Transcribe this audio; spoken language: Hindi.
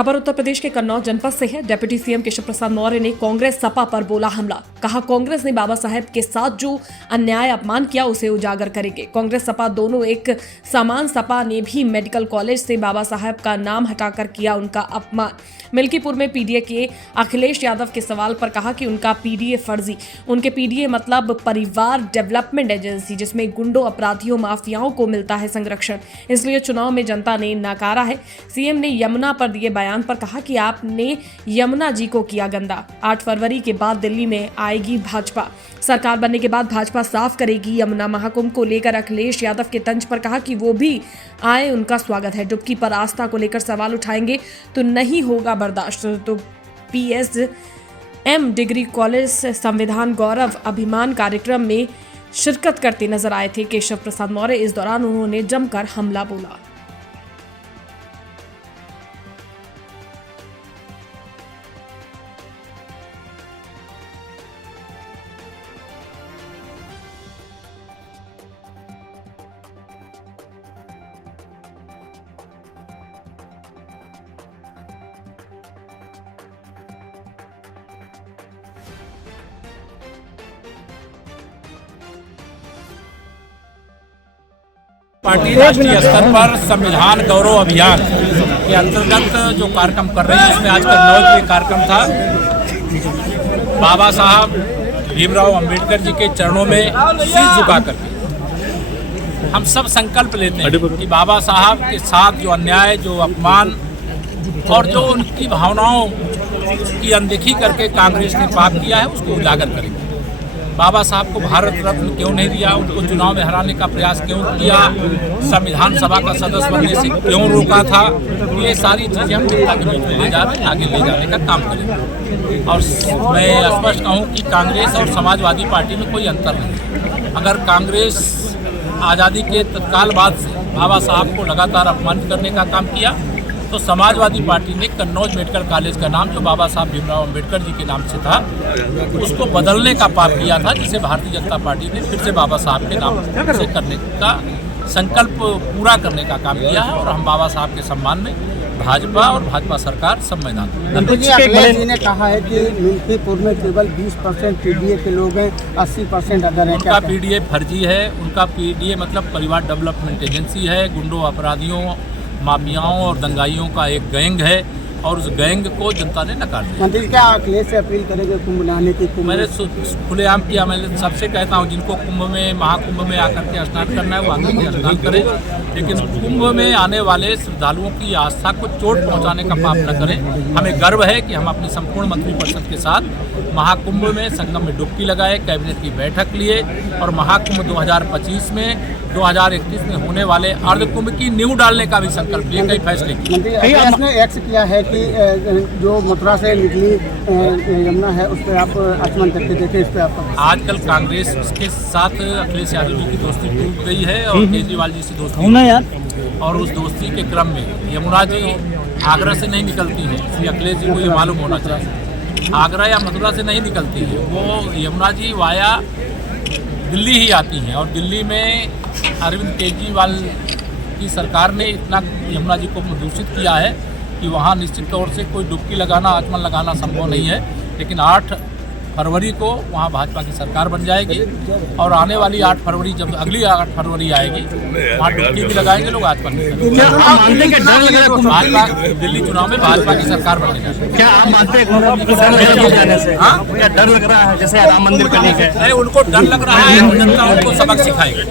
खबर उत्तर प्रदेश के कन्नौज जनपद से है। डिप्टी सीएम केशव प्रसाद मौर्य ने कांग्रेस सपा पर बोला हमला। कहा कांग्रेस ने बाबा साहेब के साथ जो अन्याय अपमान किया उसे उजागर करेंगे। कांग्रेस सपा दोनों एक समान। सपा ने भी मेडिकल कॉलेज से बाबा साहेब का नाम हटाकर किया उनका अपमान। मिल्कीपुर में पीडीए के अखिलेश यादव के सवाल पर कहा कि उनका पीडीए फर्जी। उनके पीडीए मतलब परिवार डेवलपमेंट एजेंसी, जिसमें गुंडों, अपराधियों, माफियाओं को मिलता है संरक्षण, इसलिए चुनाव में जनता ने नकारा है। सीएम ने यमुना पर दिए बयान पर कहा कि आपने यमुना जी को किया गंदा। 8 फरवरी के बाद दिल्ली में आएगी भाजपा। सरकार बनने के बाद भाजपा साफ करेगी। यमुना महाकुंभ को लेकर अखिलेश यादव के तंज पर कहा कि वो भी आए, उनका स्वागत है। डुबकी पर आस्था को लेकर सवाल उठाएंगे तो नहीं होगा बर्दाश्त। तो PSM डिग्री कॉलेज संविधान गौरव अभिमान कार्यक्रम में शिरकत करते नजर आए थे केशव प्रसाद मौर्य। इस दौरान उन्होंने जमकर हमला बोला। पार्टी राष्ट्रीय स्तर पर संविधान गौरव अभियान के अंतर्गत जो कार्यक्रम कर रही है, उसमें आज कन्नौज में कार्यक्रम था। बाबा साहब भीमराव अंबेडकर जी के चरणों में सिर झुका करके हम सब संकल्प लेते हैं कि बाबा साहब के साथ जो अन्याय, जो अपमान और जो उनकी भावनाओं की अनदेखी करके कांग्रेस ने पाप किया है, उसको उजागर करेंगे। बाबा साहब को भारत रत्न क्यों नहीं दिया, उनको चुनाव में हराने का प्रयास क्यों किया, संविधान सभा का सदस्य बनने से क्यों रोका था, ये सारी चीज़ें हम जनता के बीच में ले जा रहे हैं, आगे ले जाने का काम करेंगे। और मैं स्पष्ट कहूँ कि कांग्रेस और समाजवादी पार्टी में कोई अंतर नहीं। अगर कांग्रेस आज़ादी के तत्काल बाद से बाबा साहब को लगातार अपमानित करने का काम किया, तो समाजवादी पार्टी ने कन्नौज मेडिकल कॉलेज का नाम, जो बाबा साहब भीमराव अंबेडकर जी के नाम से था, उसको बदलने का पाप किया था, जिसे भारतीय जनता पार्टी ने फिर से बाबा साहब के नाम से करने का संकल्प पूरा करने का काम किया है। और हम बाबा साहब के सम्मान में भाजपा और भाजपा सरकार सब मैदान में। अखिलेश जी ने कहा है कि मिल्कीपुर में केवल 20% पीडीए के लोग हैं, 80% अदर हैं। उनका पीडीए फर्जी है। उनका पीडीए मतलब परिवार डेवलपमेंट एजेंसी है। गुंडों, अपराधियों, माफियाओं और दंगाइयों का एक गैंग है, और उस गैंग को जनता ने नकार दिया। मंत्री क्या अखिलेश से अपील करेंगे कुंभ नहाने की? मैंने खुलेआम किया। मैं सबसे कहता हूँ, जिनको कुंभ में, महाकुंभ में आकर के स्नान करना है वो आकर के स्नान करें, लेकिन कुंभ में आने वाले श्रद्धालुओं की आस्था को चोट पहुँचाने का पाप न करें। हमें गर्व है कि हम अपनी संपूर्ण मंत्रिपरिषद के साथ महाकुंभ में संगम में डुबकी लगाए, कैबिनेट की बैठक लिए, और महाकुंभ 2025 में 2031 में होने वाले अर्ध कुंभ की नींव डालने का भी संकल्प लिए, कई फैसले किए। अखिलेश ने एक्स किया है कि जो मथुरा से निकली यमुना है, उस पर आप आचमन करके देखें। इस पर आप आजकल कांग्रेस के साथ अखिलेश यादव जी की दोस्ती टूट गई है, और केजरीवाल जी से दोस्ती और उस दोस्ती के क्रम में यमुना जी आगरा से नहीं निकलती है, इसलिए अखिलेश जी को ये मालूम होना चाहिए। आगरा या मथुरा से नहीं निकलती है, वो यमुना जी वाया दिल्ली ही आती हैं, और दिल्ली में अरविंद केजरीवाल की सरकार ने इतना यमुना जी को प्रदूषित किया है कि वहाँ निश्चित तौर से कोई डुबकी लगाना, आचमन लगाना संभव नहीं है। लेकिन 8 फरवरी को वहाँ भाजपा की सरकार बन जाएगी, और आने वाली 8 फरवरी, जब अगली 8 फरवरी आएगी, वहाँ डुबकी भी लगाएंगे लोग, आचमन भी करेंगे। भाजपा दिल्ली चुनाव में भाजपा की सरकार बनेगी। क्या आप मानते हैं डर लग रहा है, जैसे राम मंदिर का नहीं, उनको डर लग रहा है, जनता उनको सबक सिखाएगी।